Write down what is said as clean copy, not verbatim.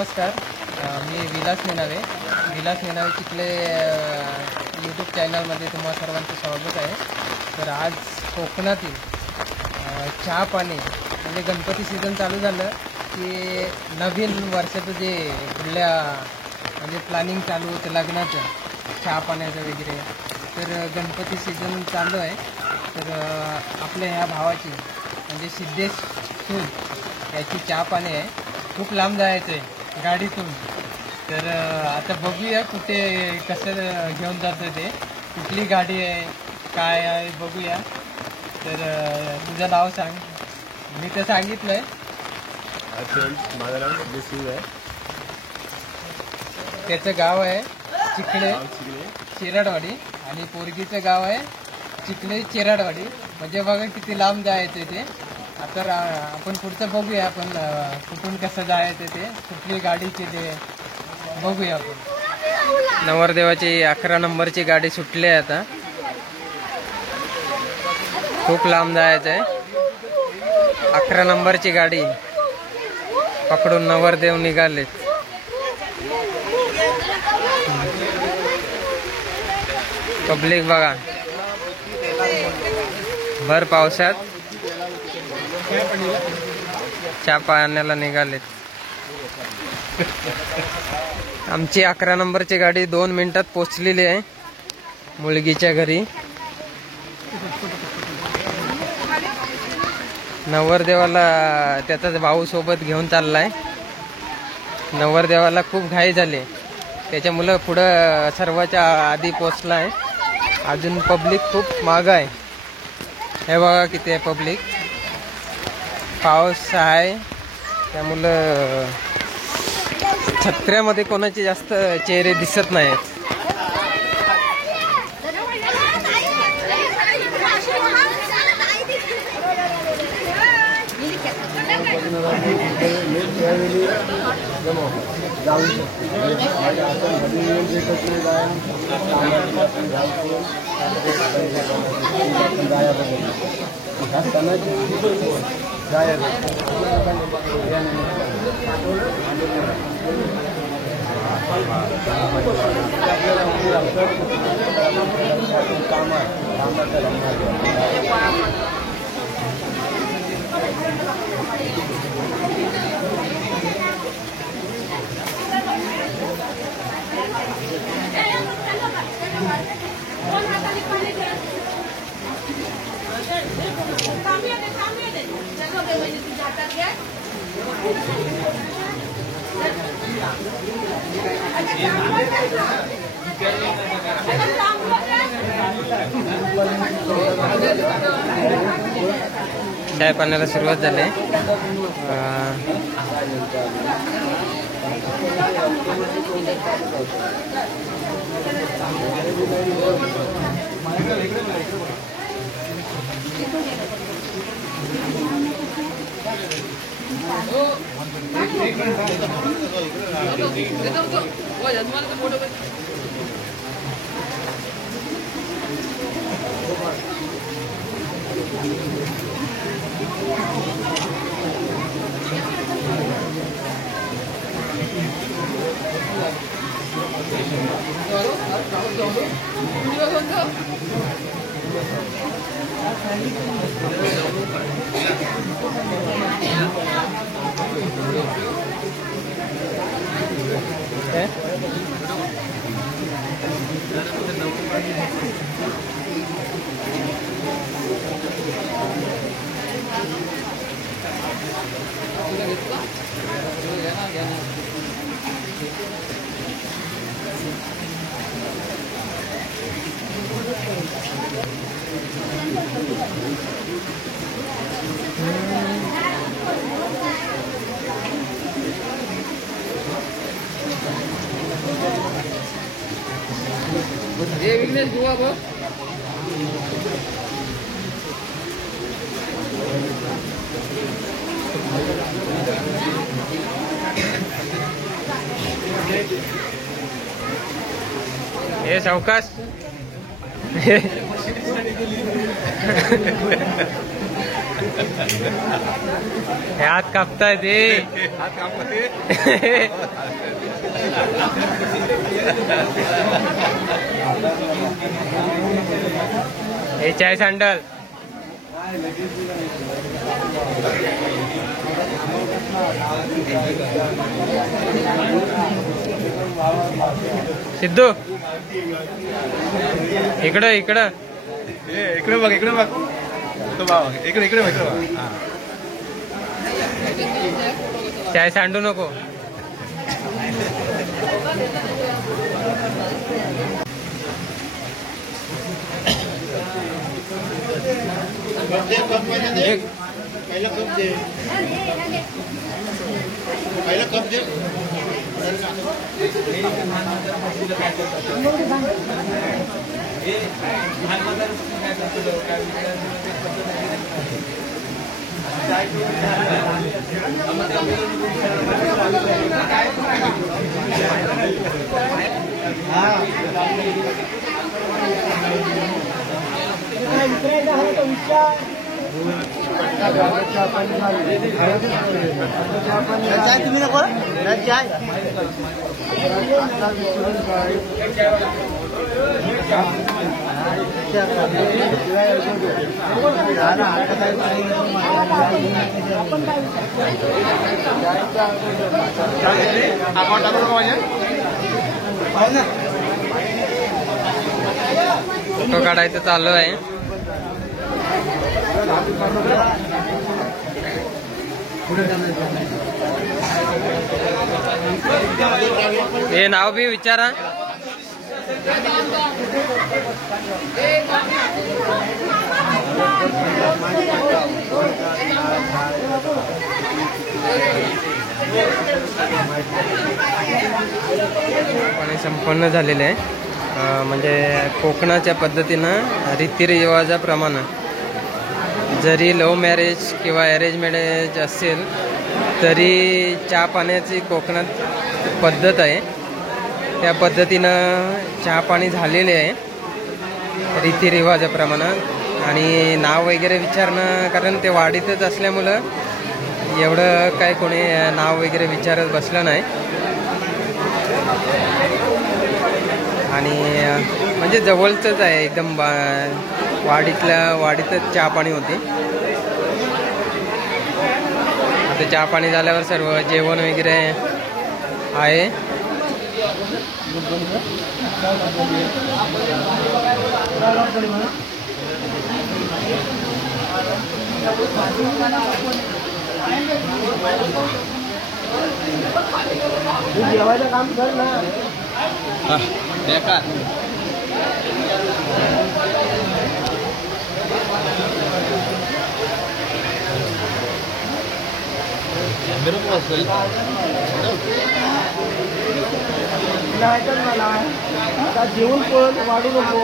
नमस्कार, मी विलास नेनावे चिखले यूट्यूब चॅनलमध्ये तुम्हा सर्वांचं स्वागत आहे। तर आज कोकणातील चहा पाणी म्हणजे गणपती सीझन चालू झालं की नवीन वर्षाचं जे पुढल्या म्हणजे प्लॅनिंग चालू होतं लग्नाचं चहा पाण्याचं वगैरे। तर गणपती सीझन चालू आहे, तर आपल्या ह्या भावाची म्हणजे सिद्धेश सून याची चहा पाणी आहे, खूप लांब जायचं आहे गाडीतून। तर आता बघूया कुठे कसं घेऊन जातं ते, कुठली गाडी आहे काय आहे बघूया। तर तुझं नाव सांग। मी तर सांगितलं आहे। माझं नाव सिद्धेश सून आहे। त्याचं गाव आहे चिखले चिराडवाडी आणि पोरगीचं गाव आहे चिखले चिराडवाडी। म्हणजे बघा किती लांब जायचं ते। आता आपण पुढचं बघूया, आपण कुठून कसं जायचं ते, कुठली गाडीची ते बघूया आपण। नवरदेवाची 11 नंबरची गाडी सुटली आहे आता, खूप लांब जायचं आहे। 11 नंबरची गाडी पकडून नवरदेव निघाले। पब्लिक बघा भर पावसात चहा पाण्याला निघालेत। आमची 11 नंबरची गाडी 2 मिनिटात पोचलेली आहे मुलगीच्या घरी। नवरदेवाला त्याचाच भाऊ सोबत घेऊन चाललाय। नवरदेवाला खूप घाई झाली, त्याच्या मुलं पुढं सर्वांच्या आधी पोचलाय। अजून पब्लिक खूप मागं आहे, हे बघा किती आहे पब्लिक। पाऊस आहे त्यामुळं छत्र्यामध्ये कोणाचे जास्त चेहरे दिसत नाहीत। चाय पाण्याला सुरुवात झाली। हे सावकाश हे हात कापताय ते. हात कापते. हे चाय सँडल. सिद्धू इकडं इकडं. इकडे बघ, इकडे बघ. तो बाबा इकडे इकडे बघ, इकडे बघ. चाय सांडू नको. तुम्ही नको चाय. फोटो काढायचं चालू आहे. हे नाव बी विचारा. पाणी संपन्न झालेलं आहे. म्हणजे कोकणाच्या पद्धतीनं रीतिरिवाजाप्रमाणे जरी लव्ह मॅरेज किंवा अरेंज मॅरेज असेल तरी चहा पाण्याची कोकणात पद्धत आहे. त्या पद्धतीनं चहा पाणी झालेले आहे रीतिरिवाजाप्रमाणे. आणि नाव वगैरे विचारणं, कारण ते वाडीतच असल्यामुळं एवढं काय कोणी नाव वगैरे विचारत बसलं नाही. आणि म्हणजे जवळचंच आहे एकदम, वाडीतच चहा पाणी होते. आता चहा पाणी झाल्यावर सर्व जेवण वगैरे आहे. जेवायचं काम कर ना. आता जेवण पण वाढू नको.